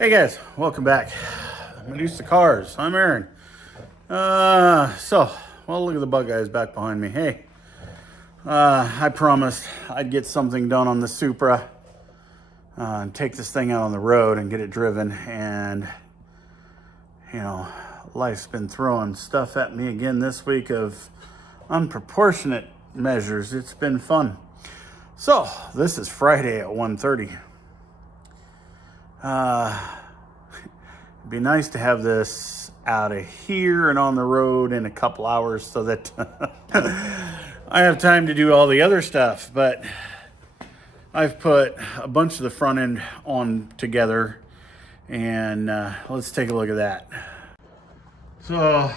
Hey guys, welcome back. Medusa Cars. I'm Aaron. Well, look at the bug guys back behind me. Hey, I promised I'd get something done on the Supra and take this thing out on the road and get it driven. And you know, life's been throwing stuff at me again this week of unproportionate measures. It's been fun. So this is Friday at 1:30. It'd be nice to have this out of here and on the road in a couple hours so that I have time to do all the other stuff. But I've put a bunch of the front end on together, and let's take a look at that. So,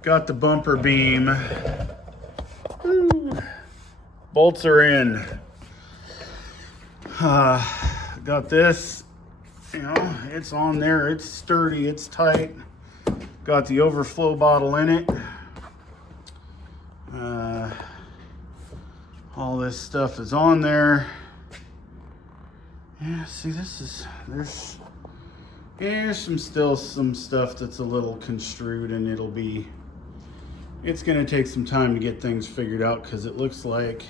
got the bumper beam. Bolts are in. Got this, it's on there, it's sturdy, it's tight. Got the overflow bottle in it. All this stuff is on there. Yeah, see, there's still some stuff that's a little construed, and it's gonna take some time to get things figured out, because it looks like,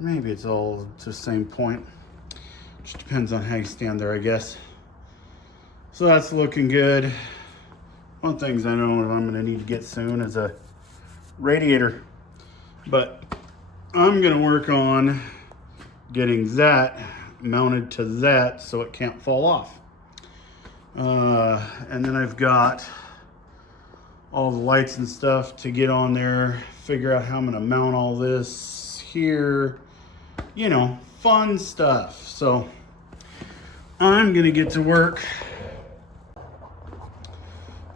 maybe it's all to the same point. Just depends on how you stand there, I guess. So that's looking good. One of the things I know I'm gonna need to get soon is a radiator. But I'm gonna work on getting that mounted to that so it can't fall off. And then I've got all the lights and stuff to get on there, figure out how I'm gonna mount all this here, fun stuff. So I'm gonna get to work.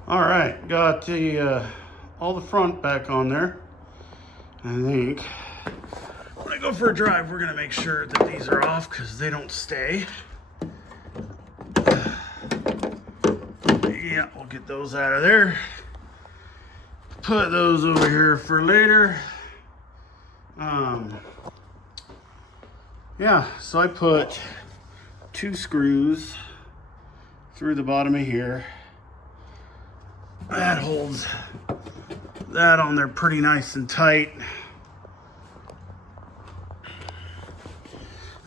All right, got the all the front back on there. I think when I go for a drive, we're gonna make sure that these are off because they don't stay. Yeah, we'll get those out of there. Put those over here for later. Yeah, so I put 2 screws through the bottom of here. That holds that on there pretty nice and tight.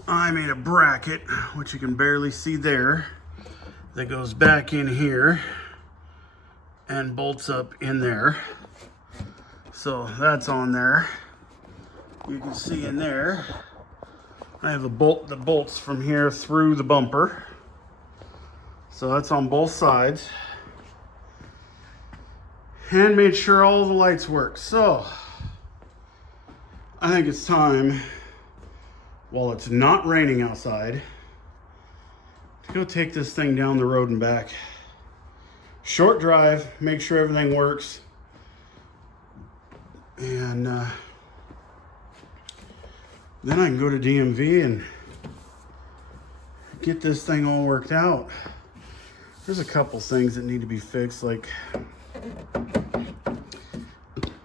I made a bracket, which you can barely see there, that goes back in here and bolts up in there. So that's on there. You can see in there, I have a bolt that bolts from here through the bumper. So that's on both sides. And made sure all the lights work. So I think it's time, while it's not raining outside, to go take this thing down the road and back. Short drive, make sure everything works. And then I can go to DMV and get this thing all worked out. There's a couple things that need to be fixed, like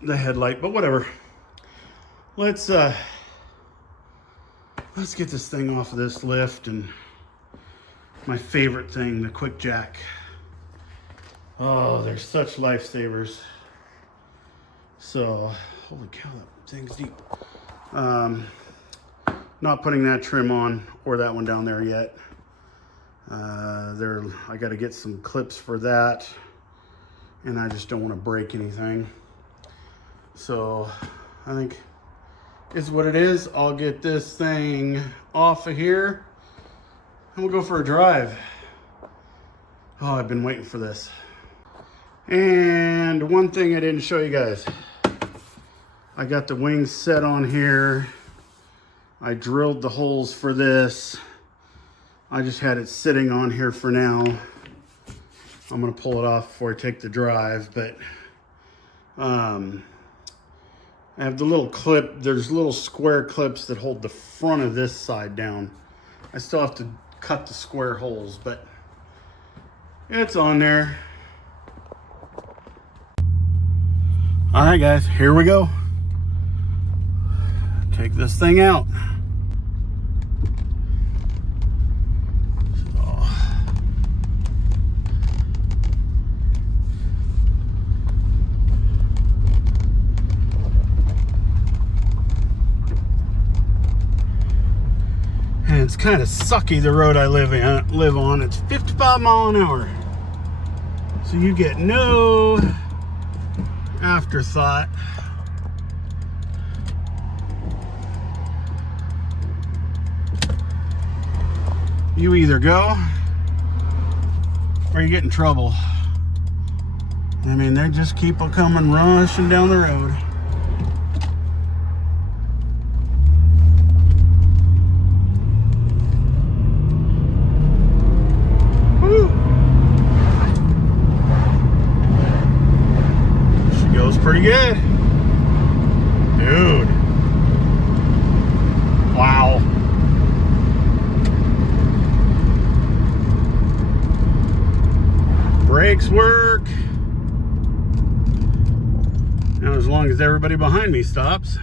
the headlight, but whatever. Let's get this thing off of this lift, and my favorite thing, the quick jack. Oh, they're such lifesavers. So, holy cow, that thing's deep. Not putting that trim on or that one down there yet. I got to get some clips for that, and I just don't want to break anything. So I think it's what it is. I'll get this thing off of here and we'll go for a drive. Oh, I've been waiting for this. And one thing I didn't show you guys, I got the wings set on here. I drilled the holes for this. I just had it sitting on here for now. I'm gonna pull it off before I take the drive, but I have the little clip, there's little square clips that hold the front of this side down. I still have to cut the square holes, but it's on there. All right, guys, here we go. take this thing out. And it's kind of sucky, the road I live on. It's 55 miles an hour. So you get no afterthought. You either go or you get in trouble. I mean, they just keep on coming rushing down the road. Woo. She goes pretty good. Dude. Wow. Brakes work. Now, as long as everybody behind me stops.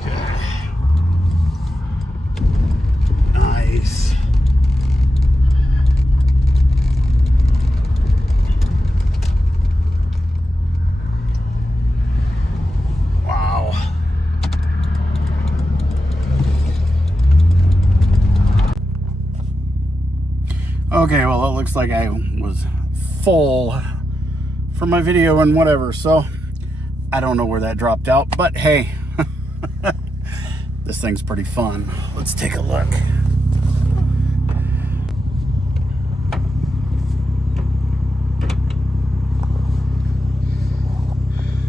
Okay. Nice. Wow. Okay, well, it looks like I was full for my video and whatever, so I don't know where that dropped out, but hey, this thing's pretty fun. Let's take a look.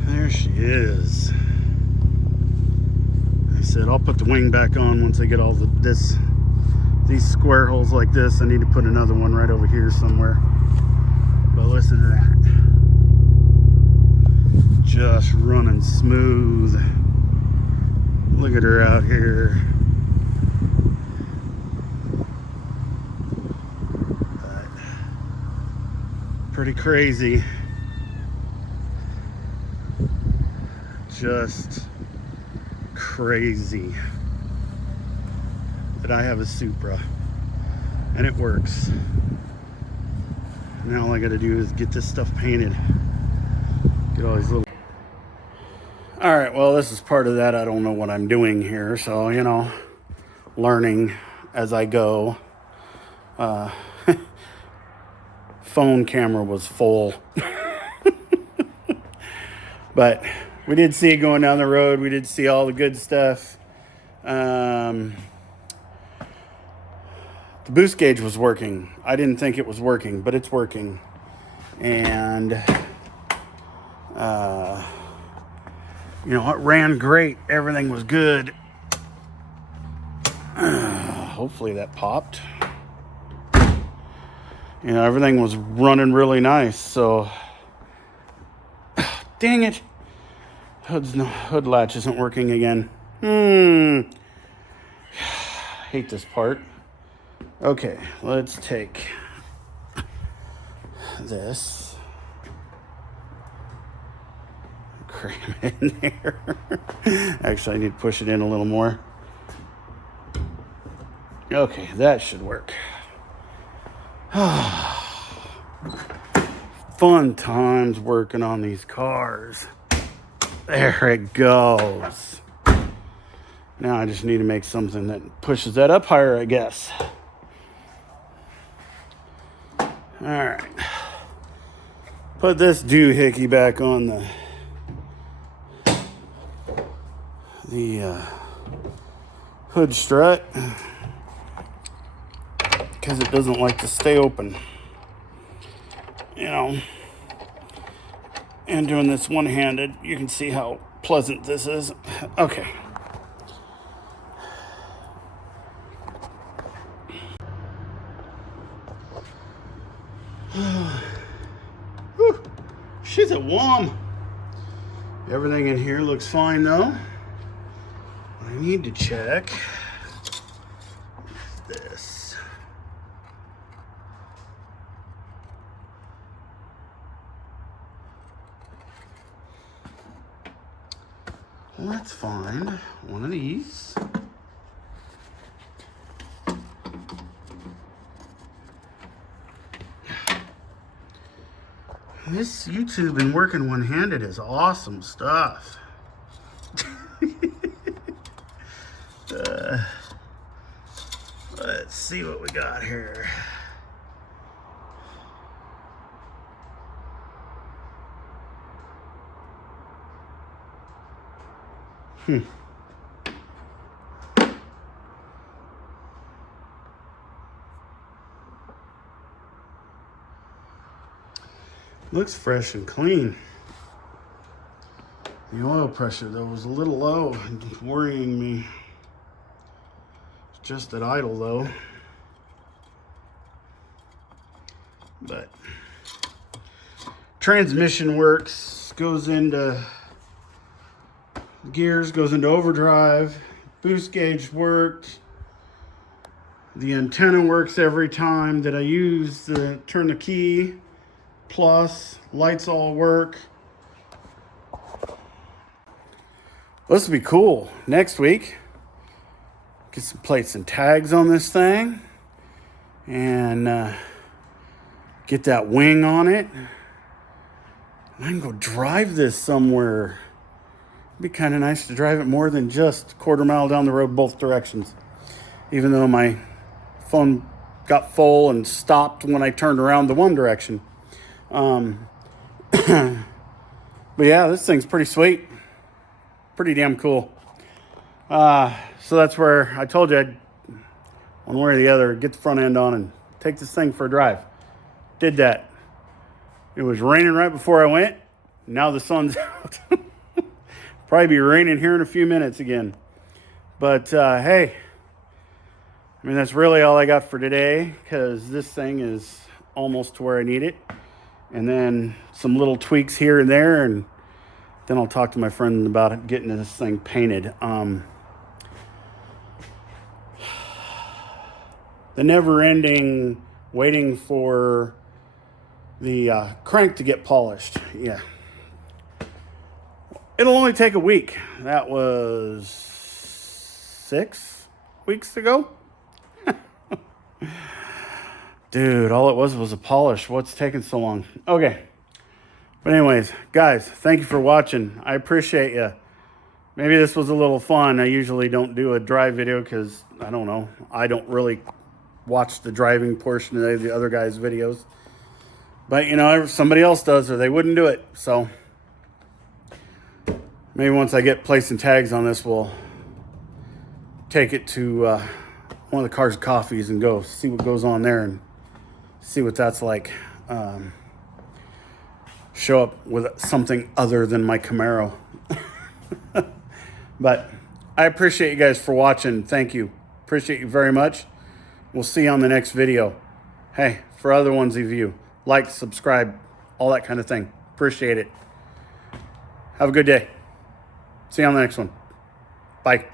There she is. I said I'll put the wing back on once I get all these square holes like this. I need to put another one right over here somewhere. But listen to that. Just running smooth. Look at her out here. But pretty crazy. Just crazy that I have a Supra and it works. Now all I gotta do is get this stuff painted. Get all these little... All right, well, this is part of that. I don't know what I'm doing here, so, you know, learning as I go. Phone camera was full. But we did see it going down the road. We did see all the good stuff. The boost gauge was working. I didn't think it was working, but it's working. And, you know, it ran great. Everything was good. Hopefully that popped. You know, everything was running really nice. So, dang it. Hood latch isn't working again. Hate this part. Okay, let's take this. Cram it in there. Actually, I need to push it in a little more. Okay, that should work. Fun times working on these cars. There it goes. Now I just need to make something that pushes that up higher, I guess. All right. Put this doohickey back on the hood strut because it doesn't like to stay open. You know, and doing this one-handed, you can see how pleasant this is. Okay. Whew. She's a warm. Everything in here looks fine though. What I need to check is this. Let's find one of these. This YouTube and working one-handed is awesome stuff. Let's see what we got here. Looks fresh and clean. The oil pressure though was a little low and worrying me. It's just at idle though. But transmission works, goes into gears, goes into overdrive, boost gauge worked. The antenna works every time that I use to turn the key. Plus, lights all work. This will be cool. Next week, get some plates and tags on this thing and get that wing on it. I can go drive this somewhere. It'd be kind of nice to drive it more than just a quarter mile down the road both directions. Even though my phone got full and stopped when I turned around the one direction. But yeah, this thing's pretty sweet. Pretty damn cool. So that's where I told you I'd, one way or the other, get the front end on and take this thing for a drive. Did that. It was raining right before I went. Now the sun's out. Probably be raining here in a few minutes again. But hey, I mean, that's really all I got for today because this thing is almost to where I need it. And then some little tweaks here and there, and then I'll talk to my friend about getting this thing painted. The never-ending waiting for the crank to get polished. Yeah. It'll only take a week. That was 6 weeks ago. Dude, all it was a polish. What's taking so long? Okay. But anyways, guys, thank you for watching. I appreciate you. Maybe this was a little fun. I usually don't do a drive video because, I don't know, I don't really watch the driving portion of the other guys' videos. But, you know, somebody else does or they wouldn't do it. So, maybe once I get placing tags on this, we'll take it to one of the Cars Coffees and go see what goes on there and see what that's like. Show up with something other than my Camaro. But I appreciate you guys for watching. Thank you. Appreciate you very much. We'll see you on the next video. Hey, for other ones of you, like, subscribe, all that kind of thing. Appreciate it. Have a good day. See you on the next one. Bye.